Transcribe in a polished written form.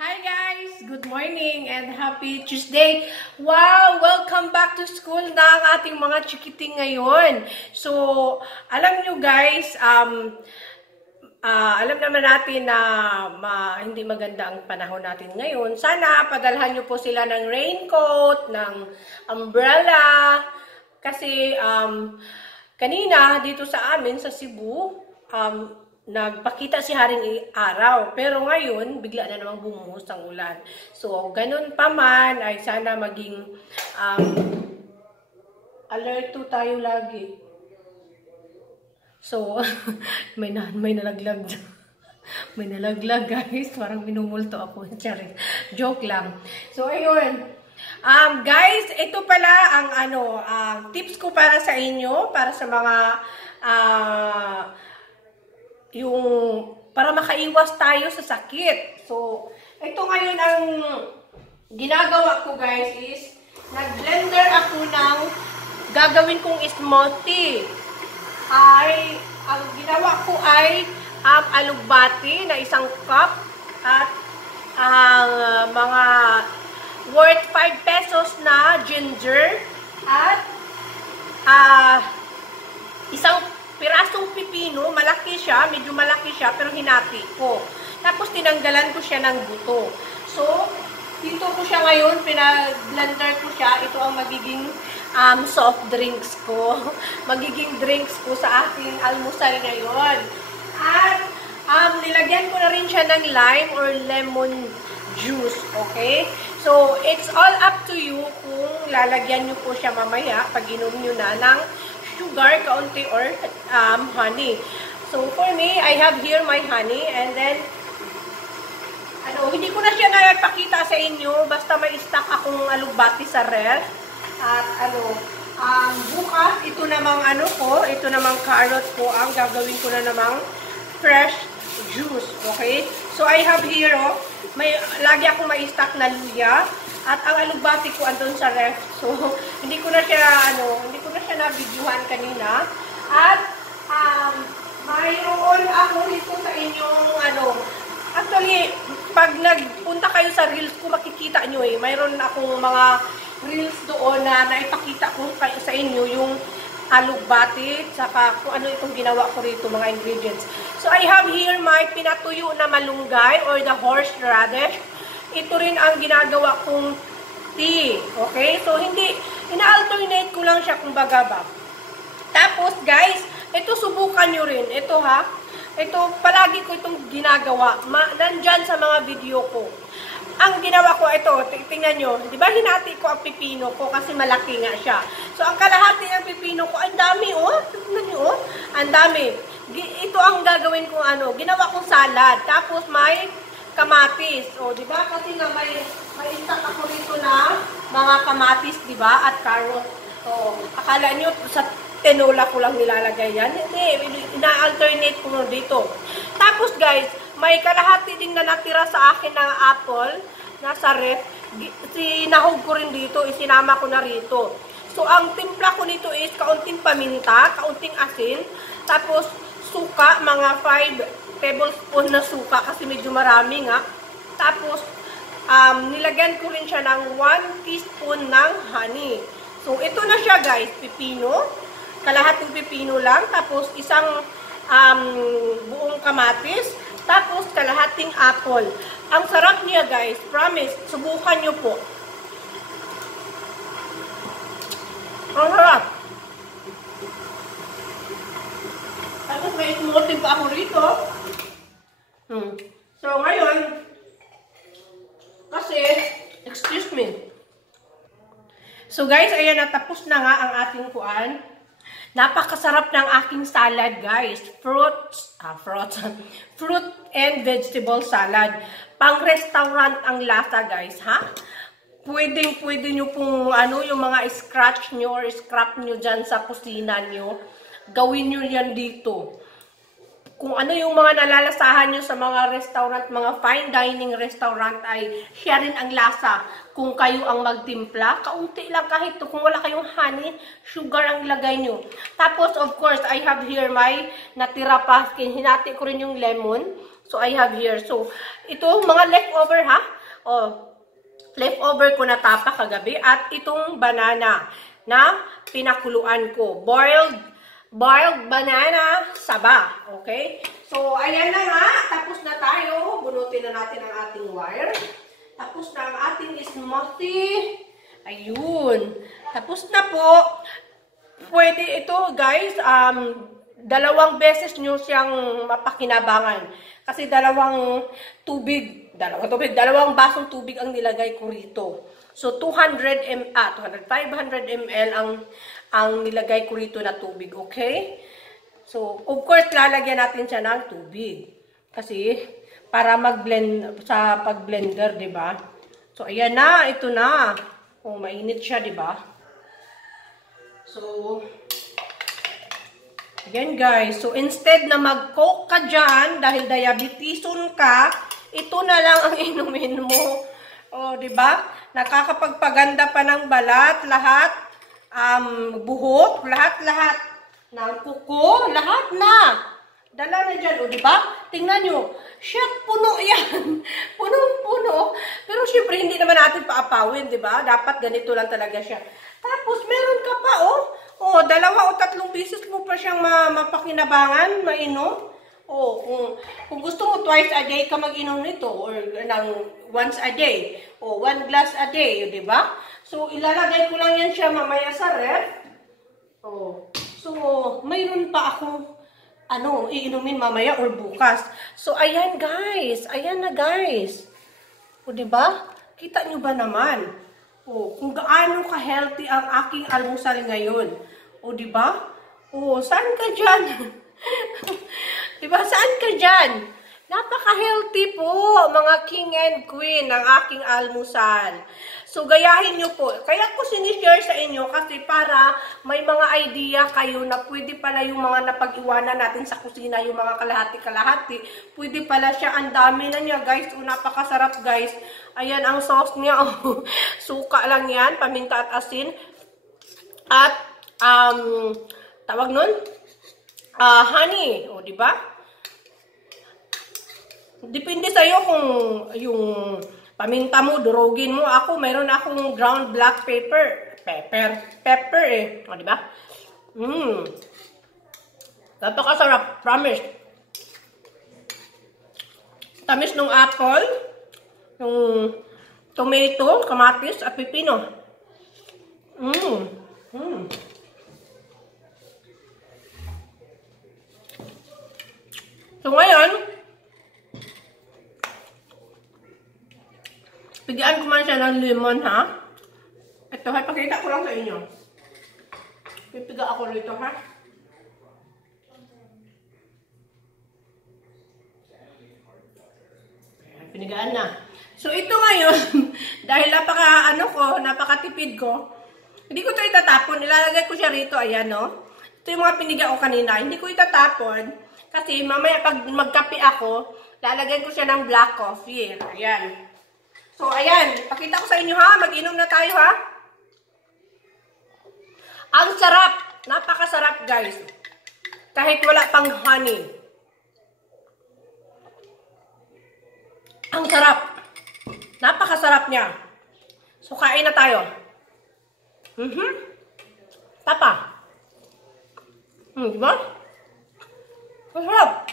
Hi guys! Good morning and happy Tuesday! Wow! Welcome back to school na ang ating mga chikiting ngayon. So, alam nyo guys, alam naman natin na hindi maganda ang panahon natin ngayon. Sana padalhan nyo po sila ng raincoat, ng umbrella. Kasi kanina dito sa amin sa Cebu, nagpakita si Haring Araw. Pero ngayon, bigla na namang bumuhos ang ulan. So, ganun pa man, ay sana maging alerto tayo lagi. So, may nalaglag. May nalaglag, guys. Parang minumulto ako. Joke lang. So, ayun. Guys, ito pala ang tips ko para sa inyo, para sa mga para makaiwas tayo sa sakit. So, ito ngayon ang ginagawa ko guys is, nag-blender ako ng gagawin kong smoothie. Ang ginawa ko ay alugbati na 1 cup at mga worth 5 pesos na ginger at isang pirasong pipino, malaki siya, medyo malaki siya, pero hinati ko. Tapos tinanggalan ko siya ng buto. So, dito ko siya ngayon, pinag-blender ko siya. Ito ang magiging soft drinks ko. Magiging drinks ko sa aking almusal ngayon. At nilagyan ko na rin siya ng lime or lemon juice, okay? So, it's all up to you kung lalagyan nyo po siya mamaya pag inom nyo na ng sugar, kaunti, or honey. So, for me, I have here my honey, and then, hindi ko na siya napakita sa inyo, basta may stock akong alugbati sa ref. At, bukas, ito namang ito namang carrot ko, ang gagawin ko na namang fresh juice, okay? So, I have here, lagi akong may stock na luya, at ang alugbati ko andun sa ref. So, hindi ko na siya na-videohan kanina. At, mayroon ako dito sa inyong, actually, pag nagpunta kayo sa reels ko, makikita nyo mayroon akong mga reels doon na naipakita ko sa inyo yung alugbati, saka kung ano itong ginawa ko rito, mga ingredients. So, I have here my pinatuyo na malunggay or the horseradish. Ito rin ang ginagawa kong tea. Okay? So, ina-alternate ko lang siya kung baga ba. Tapos, guys, ito subukan nyo rin. Ito ha. Ito, palagi ko itong ginagawa. Nandyan sa mga video ko. Ang ginawa ko, ito, tingnan nyo. Di ba hinati ko ang pipino ko kasi malaki nga siya. So, ang kalahati ng pipino ko, ang dami, tingnan nyo, ang dami. Ito ang gagawin kong ginawa kong salad. Tapos, may kamatis. O, di ba? Kasi nga may stock ako rito na mga kamatis, di ba? At carrot. So, akala nyo sa tinola ko lang nilalagay yan. Hindi, ina-alternate ko dito. Tapos, guys, may kalahati din na natira sa akin ng apple nasa ref. Sinahog ko rin dito, isinama ko na rito. So, ang timpla ko nito is kaunting paminta, kaunting asin, tapos suka, mga 5 tablespoon na suka kasi medyo marami nga. Tapos, nilagyan ko rin siya ng 1 teaspoon ng honey. So, ito na siya guys, pipino. Kalahating pipino lang. Tapos, isang buong kamatis. Tapos, kalahating apple. Ang sarap niya guys, promise. Subukan nyo po. Ang sarap. Tapos, may smoothie pa ako rito. So, ngayon, kasi, excuse me. So, guys, ayan, natapos na nga ang ating kuan. Napakasarap ng aking salad, guys. Fruit and vegetable salad. Pang-restaurant ang lasa, guys, ha? Pwede nyo pong, yung mga scratch nyo or scrap nyo dyan sa kusina nyo. Gawin nyo yan dito. Kung ano yung mga nalalasahan nyo sa mga restaurant, mga fine dining restaurant, ay siya rin ang lasa. Kung kayo ang magtimpla, kaunti lang kahit to. Kung wala kayong honey, sugar ang ilagay nyo. Tapos, of course, I have here my natira pa. Hinati ko rin yung lemon. So, I have here. So, ito, mga leftover ha. Oh, leftover ko na tapa kagabi. At itong banana na pinakuluan ko. Boiled banana saba. Okay? So, ayan na nga. Tapos na tayo. Bunutin na natin ang ating wire. Tapos na ang ating smoothie. Ayun. Tapos na po. Pwede ito, guys, dalawang beses nyo siyang mapakinabangan. Kasi dalawang basong tubig ang nilagay ko rito. So, 500 ml ang nilagay ko rito na tubig, okay? So, of course, lalagyan natin siya ng tubig. Kasi, para mag-blend sa pag-blender, di ba? So, ayan na, ito na. Oh, mainit siya, di ba? So, ayan guys. So, instead na mag-coke ka dyan, dahil diabetison ka, ito na lang ang inumin mo. O, diba? Nakakapagpaganda pa ng balat, lahat, buhok, lahat ng kuko, lahat na. Dala na dyan, o, diba? Tingnan nyo. Shit, puno yan. Punong-puno. Pero syempre, hindi naman natin paapawin, diba? Dapat ganito lang talaga siya. Tapos, meron ka pa, oh. Oh, 2 o 3 beses mo pa siyang mapakinabangan, mainom. Oh, kung gusto mo twice a day ka mag-inom nito or once a day o 1 glass a day, di ba? So ilalagay ko lang yan siya mamaya sa ref. Oh. So mayroon pa akong iinumin mamaya or bukas. So ayan guys, ayan na guys. O di ba? Kita nyo ba naman? O kung gaano ka-healthy ang aking almusal ngayon. O di ba? O saan ka diyan? Diba? Saan ka dyan? Napaka-healthy po, mga king and queen ng aking almusal. So, gayahin nyo po. Kaya ko sinishare sa inyo kasi para may mga idea kayo na pwede pala yung mga napag-iwanan natin sa kusina, yung mga kalahati-kalahati. Pwede pala siya. Ang dami na niya, guys. O, napakasarap, guys. Ayan ang sauce niya. Suka lang yan, paminta at asin. At, tawag nun? Honey. O, diba? Depende sa'yo kung yung paminta mo, durugin mo. Ako, mayroon akong ground black pepper. Pepper eh. O, diba? Napakasarap. Promise. Tamis ng apple. Yung tomato, kamatis, at pipino. So, ngayon, bigyan ko man siya ng lemon, ha? Ito, ha? Pakita ko lang sa inyo. Pipiga ako rito, ha? Pinigaan na. So, ito ngayon, dahil napakatipid ko, hindi ko ito itatapon. Nilalagay ko siya rito, ayan, no? Ito yung mga piniga ko kanina. Hindi ko itatapon, kasi mamaya pag magkape ako, lalagay ko siya ng black coffee. Ayan. So, ayan. Pakita ko sa inyo, ha? Mag-inom na tayo, ha? Ang sarap. Napakasarap, guys. Kahit wala pang honey. Ang sarap. Napakasarap niya. So, kain na tayo. Tapa. Diba? Masarap.